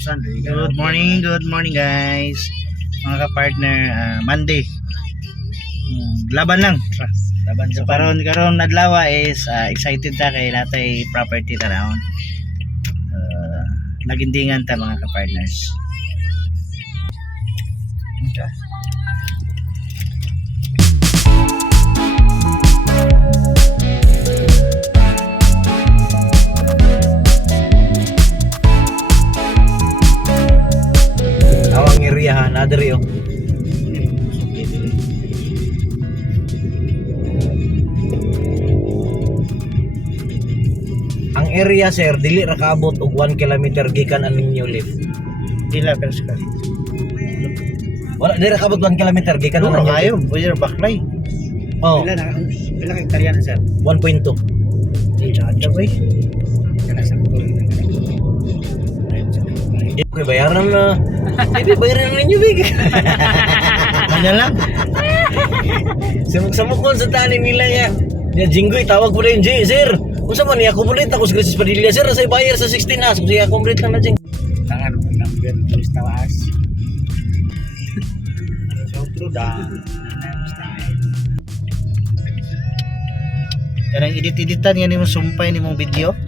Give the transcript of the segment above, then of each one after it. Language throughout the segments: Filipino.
Good morning guys. Mga ka-partner, Monday. Laban lang. So karon adlaw is excited ta kay natay property tarawon. Nagindingan ta mga ka-partners. Okay. Awang area another yo. Ang area sir dili ra kaabot og 1 kilometer gikan aning new lift. Dila perskal. Wala dili ra kaabot 1 kilometer gikan Ano aning new kayo? lift. Boyer baklay. Oh, Pila hektarya na sir? 1.2. Di chada boy. Kana sa Okay, bayaran na. Hindi bayaran ninyo big. Ano lang? Samukon sa tani nila ya. Ya Jinggoy tawag po rin G, sir. Unsa man niya complete ako sa Gracias Padilla sir, sa bayar sa 16 as kung siya complete na Jing. Tangan mo lang ben tulis tawas. So true da. Karang edit-editan yan mo sumpay ni mong video.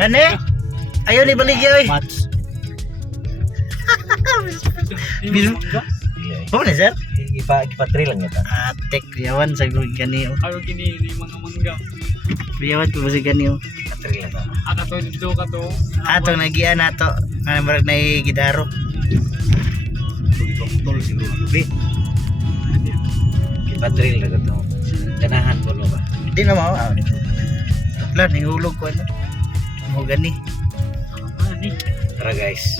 Kane? Ayaw ni baligya oy. Bisu. Oh, na sir? Ipatri lang yata. Tek yawan sa gani oh. Ano kini ni mga mangga? Yawan ko sa gani oh. Patri lang ta. Aka to dito ka to. Ato nagian nato. Ano marag na gidaro. Tol siguro. Bi. Ipatri lang to. Ganahan ko ba? Hindi na mao. Plan ihulog ko ano. Mo gani. Ani. Tara guys.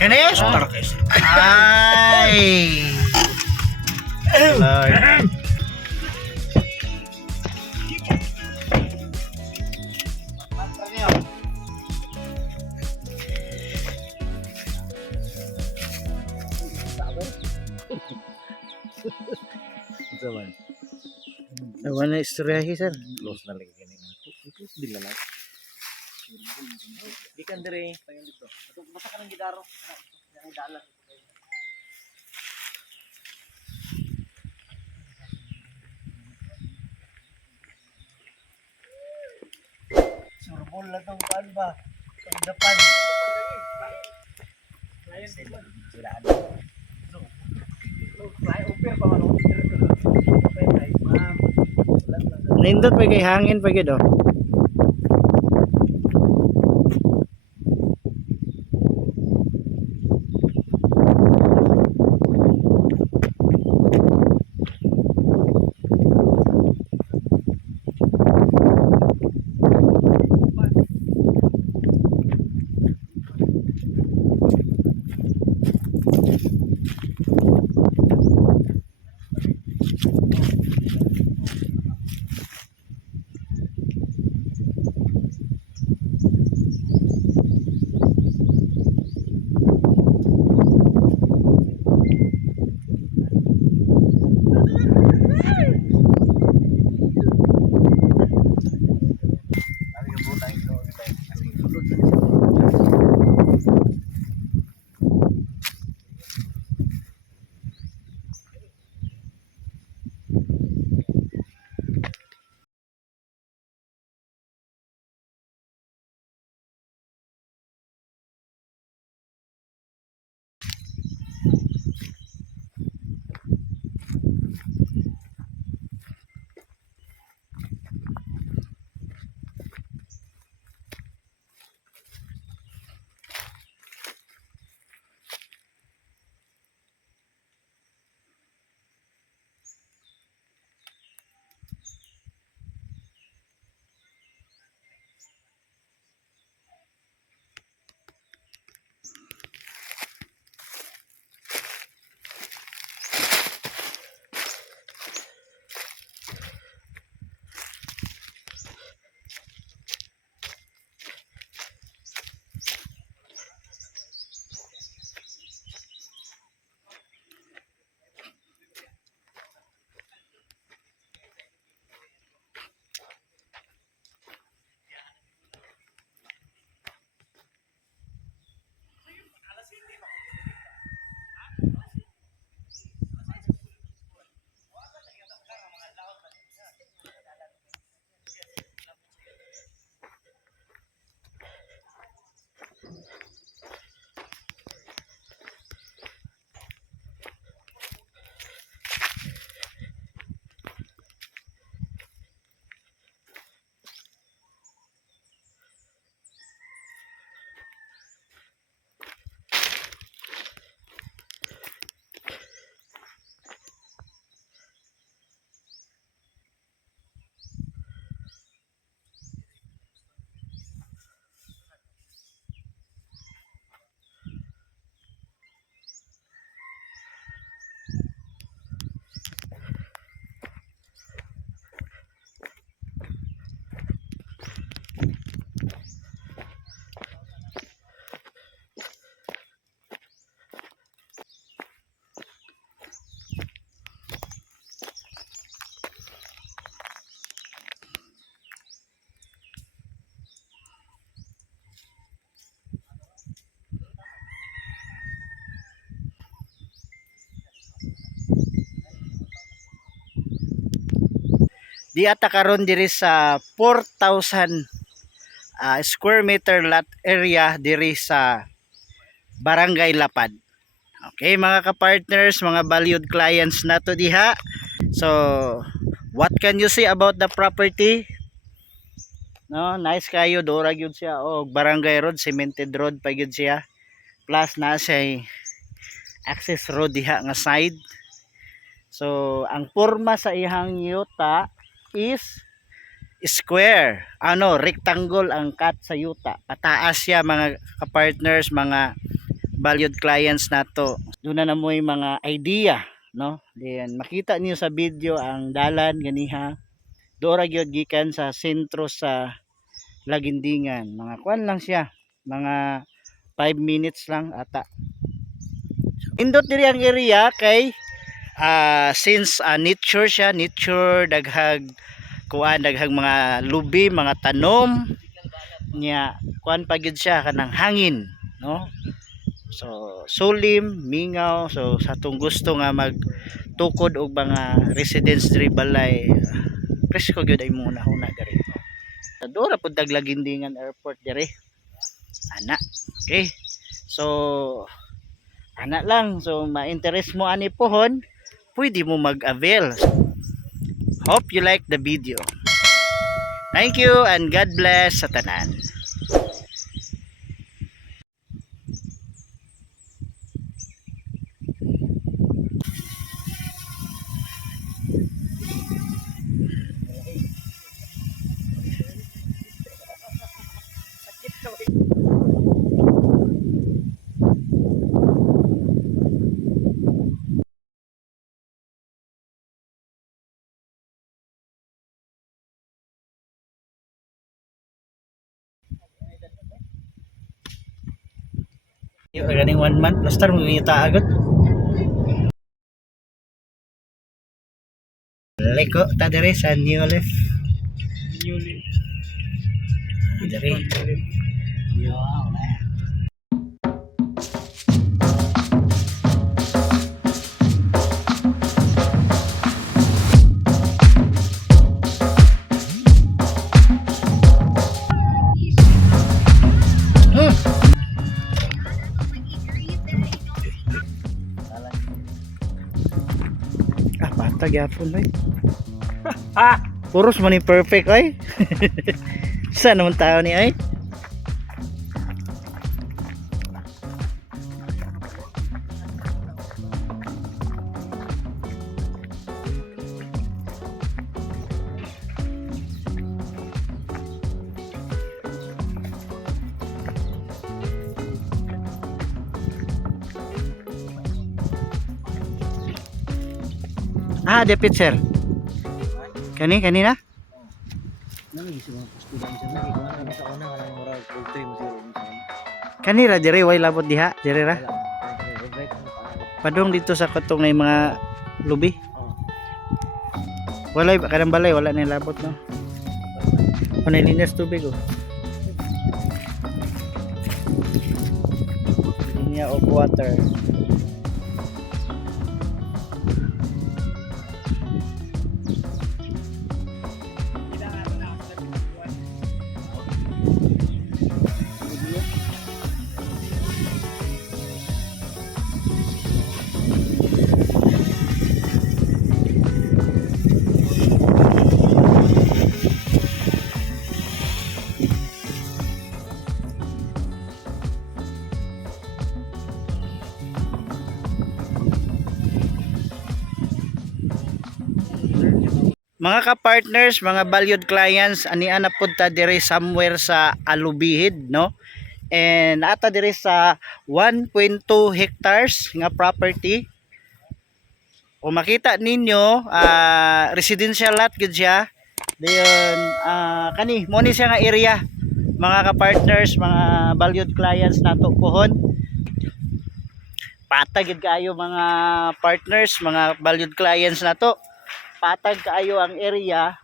Kane? Tara guys. Ay. Lord. Zaman. Wala istorya sir. Close na lagi kanina. Close din na lang. Di kan dire tayo dito. Basta ka ng gidaro. Ang dalan. Surbol na tong pan ba? Ang dapan. Siraan. Nindot pa kay hangin pa gid oh. Di ata karon diri sa 4,000 square meter lot area diri sa Barangay Lapad. Okay mga ka-partners, mga valued clients nato diha. So, what can you say about the property? No, nice kayo, dora gyud siya. Oh, barangay road, cemented road pa gyud siya. Plus na siya access road diha nga side. So, ang forma sa ihang yuta is square. Rectangle ang cut sa yuta. Pataas siya mga ka-partners, mga valued clients nato. Doon na mo yung mga idea, no? Then makita niyo sa video ang dalan ganiha. Dora gyud gikan sa sentro sa Lagindingan. Mga kuan lang siya. Mga 5 minutes lang ata. Indot diri ang area kay since nature siya, nature daghag kuan, daghag mga lubi, mga tanom nya kuan pa gyud siya kanang hangin, no? So sulim, mingaw. So sa tong gusto nga magtukod og mga residence diri balay, presko gyud ay muna huna diri. Dora pud dag Lagindingan airport diri. Ana. Okay. So ana lang. So ma-interest mo ani pohon, pwede mo mag-avail. Hope you like the video. Thank you and God bless sa tanan. Yung ganing 1 month plaster mo ngita agad. Leko ta dire sa New Leaf. Yuli. Dire. Yo. Patag yapon ay. Puros man ni perfect ay. Sa naman tao ni ay. Depit sir. Kanina? Kanira dire way labot diha, dire ra. Padung dito sa katong na mga lubi. Walay kanang balay wala na labot no. Ano linas tubig oh. Linya of water. Mga ka-partners, mga valued clients, aniana pud ta dire somewhere sa Alubihid, no? And ata dire sa 1.2 hectares nga property. Kung makita ninyo, residential lot gud siya. Dayon kani mo ni siya nga area. Mga ka-partners, mga valued clients nato pohon. Patag gid kaayo mga partners, mga valued clients nato. Patag kaayo ang area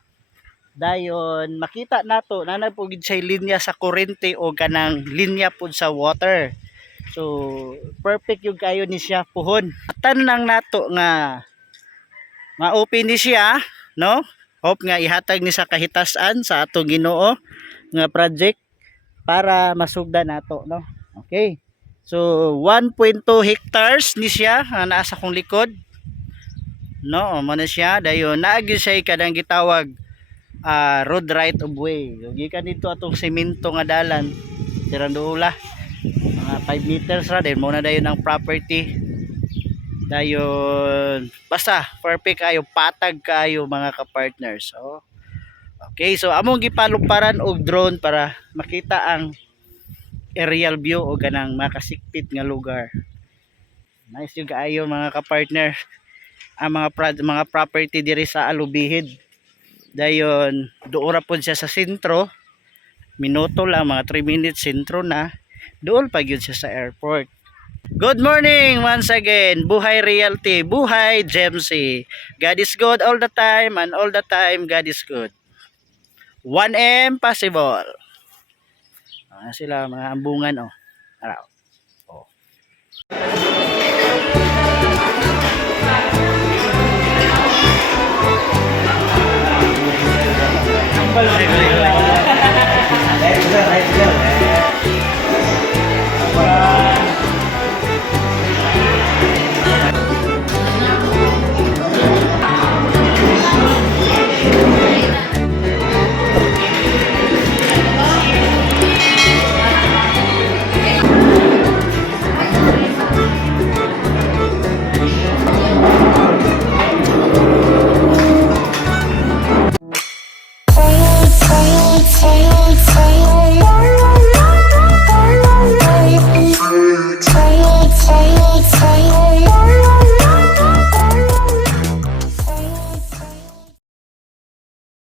dayon makita nato na po gid say linya sa kuryente o kanang linya pud sa water. So perfect yung kayo ni siya pohon. Tan lang nato nga open ni siya, no? Hope nga ihatag ni sa kahitasan sa atong Ginoo nga project para masugdan nato, no? Okay. So 1.2 hectares ni siya nga naa sa kong likod. No, mo na siya dayon naagi siya kadang gitawag road right of way. Gikan dito atong semento nga dalan tirandula mga 5 meters ra din mo na dayon ang property. Dayon basta perfect kayo, patag kayo mga ka-partners. So okay, so among gipaluparan og drone para makita ang aerial view o ganang makasikpit nga lugar. Nice yung kaayo mga ka-partner. Ang mga property diri sa Alubihid. Dayon duora pod siya sa sentro. Minuto lang, mga 3 minutes sentro na. Doon pa gyud siya sa airport. Good morning once again. Buhay Realty, buhay Gemcy. God is good all the time and all the time God is good. 1M possible. Sila mga ambungan oh. Araw. Oh. Ay,